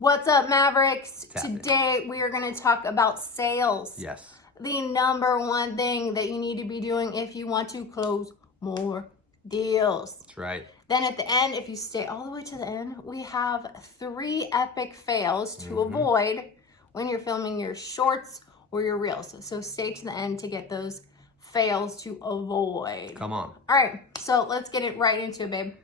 What's up, Mavericks? happening? Today we are going to talk about sales. Yes. The number one thing that you need to be doing if you want to close more deals. That's right. Then at the end, if you stay all the way to the end, we have 3 epic fails to avoid when you're filming your shorts or your reels. So stay to the end to get those fails to avoid. Come on. All right, so let's get it right into it, babe.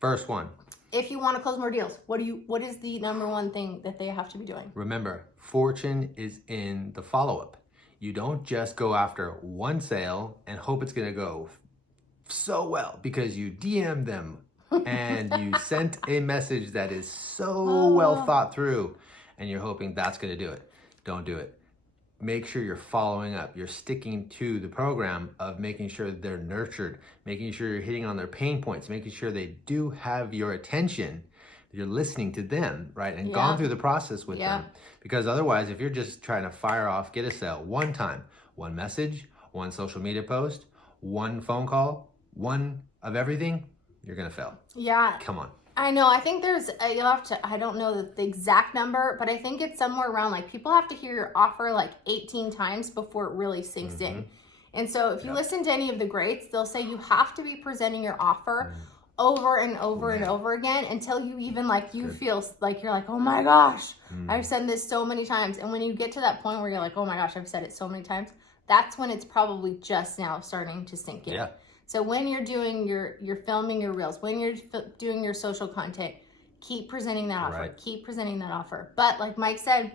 First one. If you want to close more deals, what is the number one thing that they have to be doing? Remember, fortune is in the follow-up. You don't just go after one sale and hope it's going to go so well because you DM them and you sent a message that is so well thought through and you're hoping that's going to do it. Don't do it. Make sure you're following up. You're sticking to the program of making sure they're nurtured, making sure you're hitting on their pain points, making sure they do have your attention. You're listening to them, right? And gone through the process with them. Because otherwise, if you're just trying to fire off, get a sale one time, one message, one social media post, one phone call, one of everything, you're going to fail. Yeah. Come on. I know. I think there's, you'll have to, I don't know the exact number, but I think it's somewhere around like people have to hear your offer like 18 times before it really sinks in. And so if you listen to any of the greats, they'll say you have to be presenting your offer over and over and over again until you even like, you feel like you're like, oh my gosh, I've said this so many times. And when you get to that point where you're like, oh my gosh, I've said it so many times, that's when it's probably just now starting to sink in. Yeah. So when you're doing you're filming your reels, when you're doing your social content, keep presenting that offer. Keep presenting that offer. But like Mike said,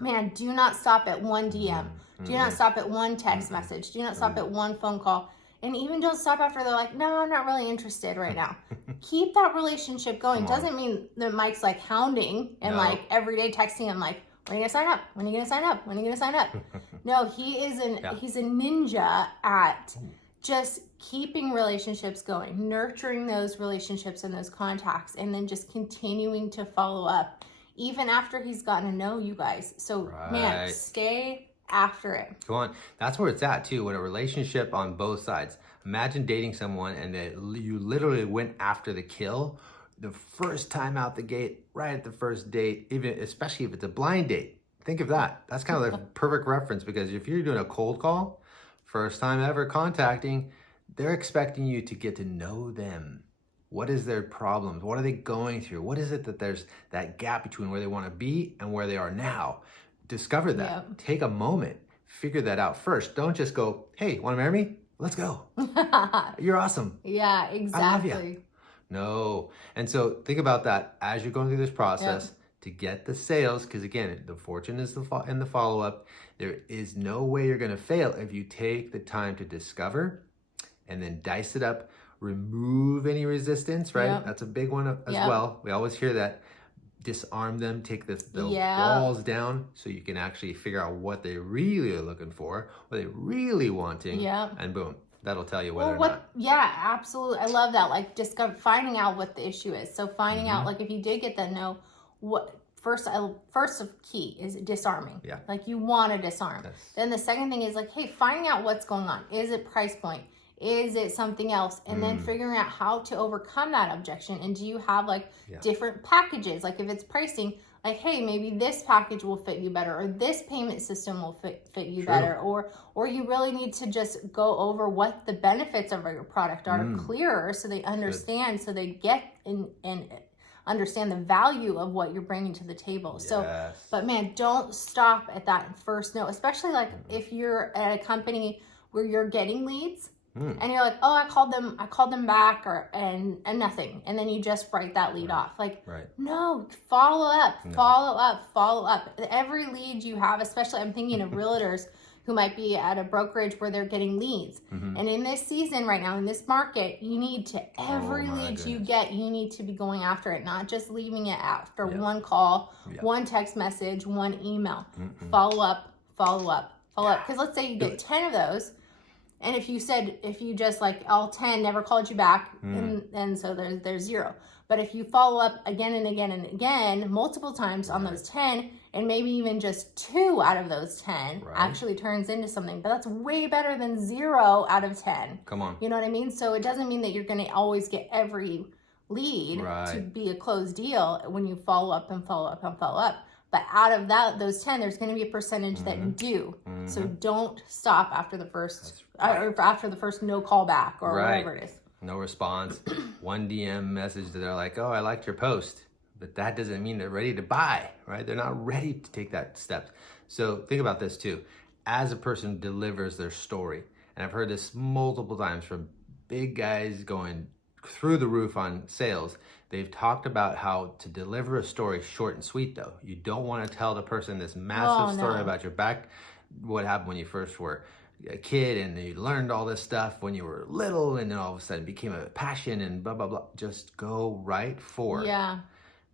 man, do not stop at one DM. Do not stop at one text message. Do not stop at one phone call. And even don't stop after they're like, no, I'm not really interested right now. Keep that relationship going. Doesn't mean that Mike's like hounding and like every day texting him like, when are you gonna sign up? When are you gonna sign up? When are you gonna sign up? No, he's a ninja at just keeping relationships going, nurturing those relationships and those contacts, and then just continuing to follow up even after he's gotten to know you guys. So man, stay after it. Go on. That's where it's at too, when a relationship on both sides. Imagine dating someone and you literally went after the kill the first time out the gate, right at the first date, even especially if it's a blind date. Think of that. That's kind of the perfect reference, because if you're doing a cold call, first time ever contacting, they're expecting you to get to know them. What is their problems? What are they going through? What is it that there's that gap between where they want to be and where they are now? Discover that. Take a moment. Figure that out first. Don't just go, hey, want to marry me? Let's go. You're awesome. Yeah, exactly. I love you. No. And so think about that as you're going through this process. To get the sales, because again, the fortune is in the follow-up. There is no way you're going to fail if you take the time to discover and then dice it up, remove any resistance, right? That's a big one as well. We always hear that. Disarm them, take the walls down so you can actually figure out what they really are looking for, what they're really wanting, and boom. That'll tell you whether or not. Yeah, absolutely. I love that. Like finding out what the issue is. So finding out, like if you did get that no, what first of key is disarming. Like you want to disarm. Then the second thing is like, hey, finding out what's going on. Is it price point? Is it something else? And then figuring out how to overcome that objection. And do you have like different packages? Like if it's pricing, like, hey, maybe this package will fit you better, or this payment system will fit you better, or you really need to just go over what the benefits of your product are clearer, so they understand, so they get and understand the value of what you're bringing to the table. So, but man, don't stop at that first note, especially like if you're at a company where you're getting leads. And you're like, oh, I called them back, and nothing. And then you just write that lead off. Like, no, follow up. Every lead you have, especially I'm thinking of realtors who might be at a brokerage where they're getting leads. And in this season right now, in this market, you need to, every lead you get, you need to be going after it, not just leaving it after one call, one text message, one email. Follow up. Because let's say you get 10 of those. And if you just like all 10 never called you back, and so there's 0. But if you follow up again and again and again, multiple times on those 10, and maybe even just 2 out of those 10 actually turns into something, but that's way better than 0 out of 10. Come on. You know what I mean? So it doesn't mean that you're going to always get every lead to Right. be a closed deal when you follow up and follow up and follow up. But out of those 10, there's going to be a percentage that do. So don't stop after the first or after the first no call back or whatever it is. No response. One DM message that they're like, oh, I liked your post. But that doesn't mean they're ready to buy, right? They're not ready to take that step. So think about this too. As a person delivers their story, and I've heard this multiple times from big guys going through the roof on sales, they've talked about how to deliver a story short and sweet though. You don't want to tell the person this massive story about your back, what happened when you first were a kid and you learned all this stuff when you were little and then all of a sudden it became a passion and blah, blah, blah. Just go right for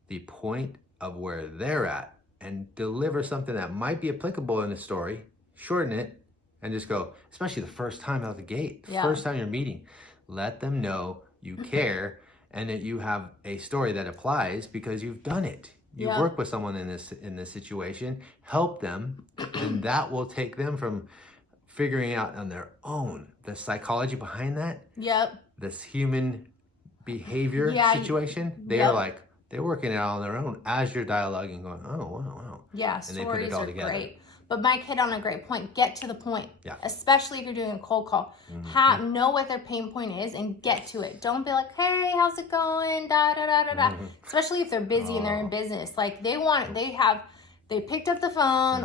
the point of where they're at and deliver something that might be applicable in the story, shorten it, and just go, especially the first time out the gate, first time you're meeting, let them know you care and that you have a story that applies because you've done it. You've worked with someone in this situation, help them, and that will take them from figuring out on their own the psychology behind that. This human behavior situation. They are like, they're working it out on their own as you're dialoguing, going, oh, wow. Yeah, and stories they put it all are together. great. But Mike hit on a great point. Get to the point. Especially if you're doing a cold call. Know what their pain point is and get to it. Don't be like, hey, how's it going? Da da da da da. Especially if they're busy and they're in business. Like they picked up the phone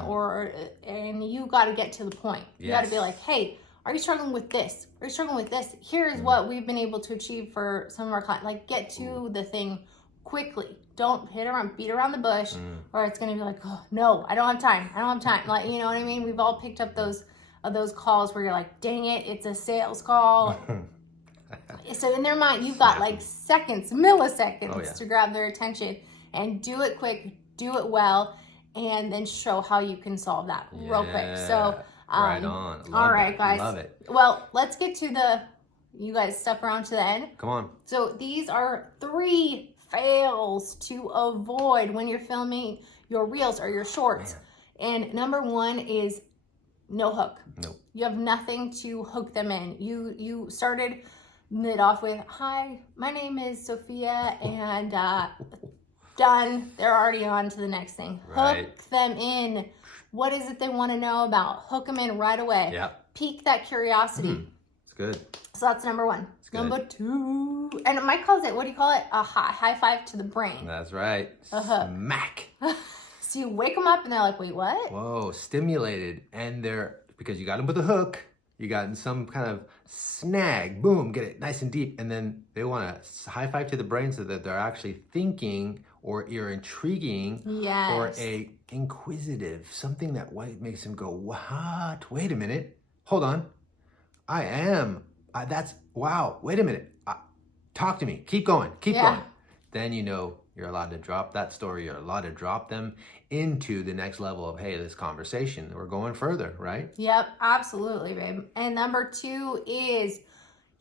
and you got to get to the point. You got to be like, hey, are you struggling with this? Are you struggling with this? Here is what we've been able to achieve for some of our clients. Like get to the thing quickly. Don't beat around the bush, or it's going to be like, oh, no, I don't have time. Like, you know what I mean? We've all picked up those calls where you're like, dang it, it's a sales call. So in their mind, you've got like milliseconds to grab their attention and do it quick, do it well, and then show how you can solve that real quick. So, right on. All right, guys. Love it. Well, let's get to you guys stuck around to the end. Come on. So these are 3 fails to avoid when you're filming your reels or your shorts. And number 1 is no hook. Nope. You have nothing to hook them in. You started it off with, hi, my name is Sophia, and done. They're already on to the next thing. Hook them in. What is it they want to know about? Hook them in right away. Pique that curiosity. It's good. So that's number 1. Number 2, and Mike calls it, what do you call it? A high five to the brain. That's right. Smack. So you wake them up and they're like, wait, what? Whoa, stimulated. And because you got them with a hook, you got in some kind of snag, boom, get it nice and deep. And then they want a high five to the brain so that they're actually thinking or you're intriguing or a inquisitive, something that makes them go, what? Wait a minute. Hold on. Wow, wait a minute. Talk to me. Keep going. Keep going. Then you know you're allowed to drop that story. You're allowed to drop them into the next level of, hey, this conversation. We're going further, right? Yep, absolutely, babe. And number 2 is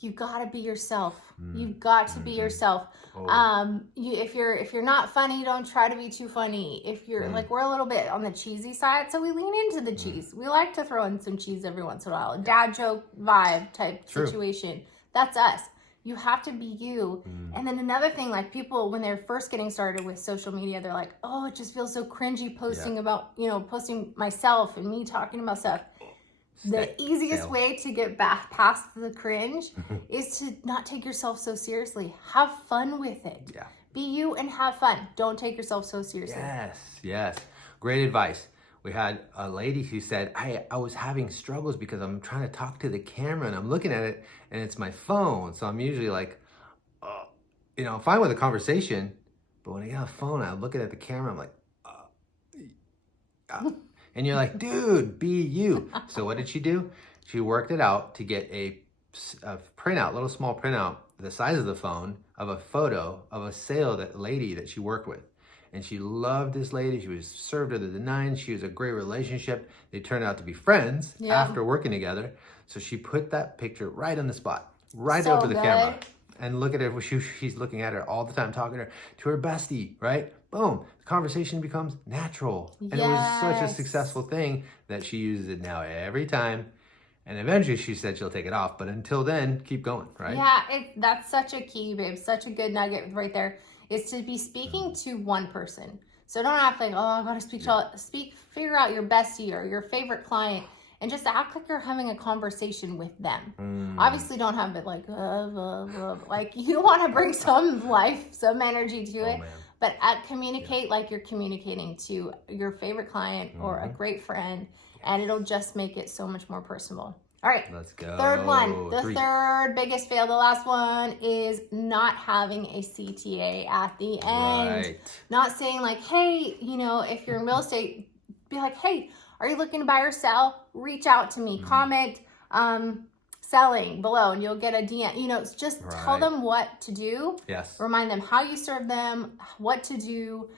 you've got to be yourself. You've got to be yourself. If you're not funny, don't try to be too funny. If you're like, we're a little bit on the cheesy side, so we lean into the cheese. We like to throw in some cheese every once in a while. A dad joke vibe type situation. That's us. You have to be you. And then another thing, like people, when they're first getting started with social media, they're like, oh, it just feels so cringy posting about, posting myself and me talking about stuff. The easiest way to get back past the cringe is to not take yourself so seriously. Have fun with it. Be you and have fun. Don't take yourself so seriously. Yes. Great advice. We had a lady who said, I was having struggles because I'm trying to talk to the camera and I'm looking at it and it's my phone. So I'm usually like, I'm fine with a conversation, but when I get on the phone, I'm looking at the camera, I'm like, and you're like, dude, be you. So what did she do? She worked it out to get a printout, little small printout, the size of the phone, of a photo of a lady that she worked with. And she loved this lady. She was served her to the nines. She was a great relationship. They turned out to be friends after working together. So she put that picture right on the spot, up to the camera. And look at her. She's looking at her all the time, talking to her bestie, right? Boom. The conversation becomes natural. And it was such a successful thing that she uses it now every time. And eventually she said she'll take it off, but until then, keep going, right? Yeah, that's such a key, babe. Such a good nugget right there, is to be speaking to one person. So don't act like, oh, I gotta figure out your bestie or your favorite client, and just act like you're having a conversation with them. Obviously don't have it like, like you want to bring some life, some energy to it, but communicate like you're communicating to your favorite client or a great friend, and it'll just make it so much more personable. All right, let's go. Third one, the third biggest fail, the last one, is not having a CTA at the end. Right. Not saying like, hey, you know, if you're in real estate, be like, hey, are you looking to buy or sell? Reach out to me, comment, selling below, and you'll get a DM. You know, it's just tell them what to do. Yes. Remind them how you serve them, what to do.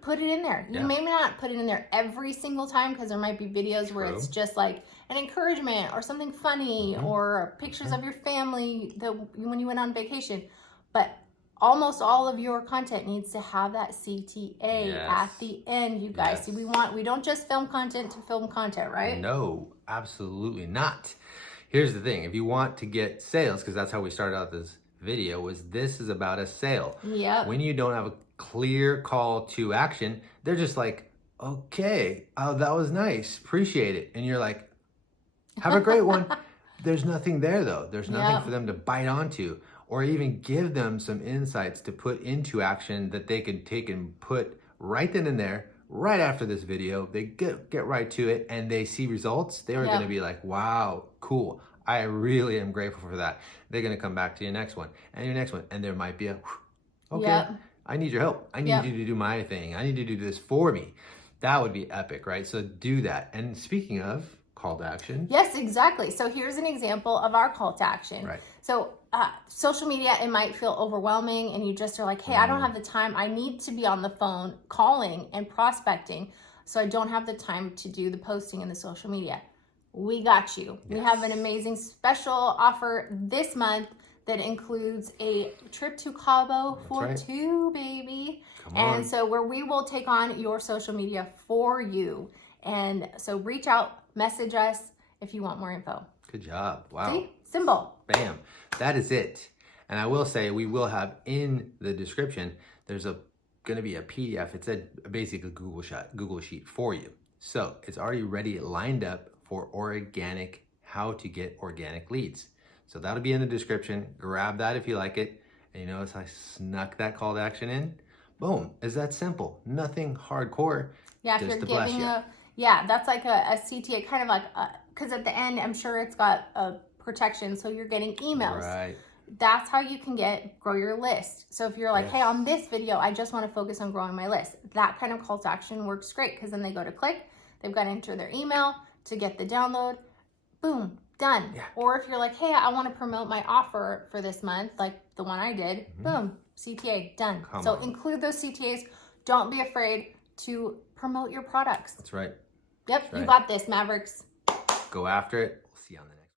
Put it in there. You may not put it in there every single time, because there might be videos where it's just like an encouragement or something funny or pictures of your family when you went on vacation. But almost all of your content needs to have that CTA at the end, you guys. See, we don't just film content to film content, right? No, absolutely not. Here's the thing. If you want to get sales, because that's how we started out this video, this is about a sale. Yeah. When you don't have a clear call to action, they're just like, okay, oh, that was nice, appreciate it. And you're like, have a great one. There's nothing there though. There's nothing for them to bite onto, or even give them some insights to put into action that they can take and put right then and there, right after this video. They get right to it and they see results. They are going to be like, wow, cool. I really am grateful for that. They're going to come back to your next one and your next one. And there might be a, okay, I need your help. I need you to do my thing. I need you to do this for me. That would be epic, right? So do that. And speaking of call to action. Yes, exactly. So here's an example of our call to action. Right. So social media, it might feel overwhelming and you just are like, hey, I don't have the time. I need to be on the phone calling and prospecting. So I don't have the time to do the posting and the social media. We got you. We have an amazing special offer this month that includes a trip to Cabo for two, baby. And so where we will take on your social media for you. And so reach out, message us if you want more info. Good job. Wow. See? Simple. Bam. That is it. And I will say, we will have in the description, there's going to be a PDF. It's basically a Google Sheet for you. So it's already ready, lined up for how to get organic leads. So that'll be in the description. Grab that if you like it. And you notice I snuck that call to action in. Boom. It's that simple. Nothing hardcore. Yeah, if you're giving that's like a CTA, kind of like, because at the end, I'm sure it's got a protection. So you're getting emails. Right. That's how you can grow your list. So if you're like, hey, on this video, I just want to focus on growing my list. That kind of call to action works great, because then they go to click. They've got to enter their email to get the download. Boom. Done. Yeah. Or if you're like, hey, I want to promote my offer for this month, like the one I did, boom, CTA, done. Include those CTAs. Don't be afraid to promote your products. That's right. Yep, you got this, Mavericks. Go after it. We'll see you on the next.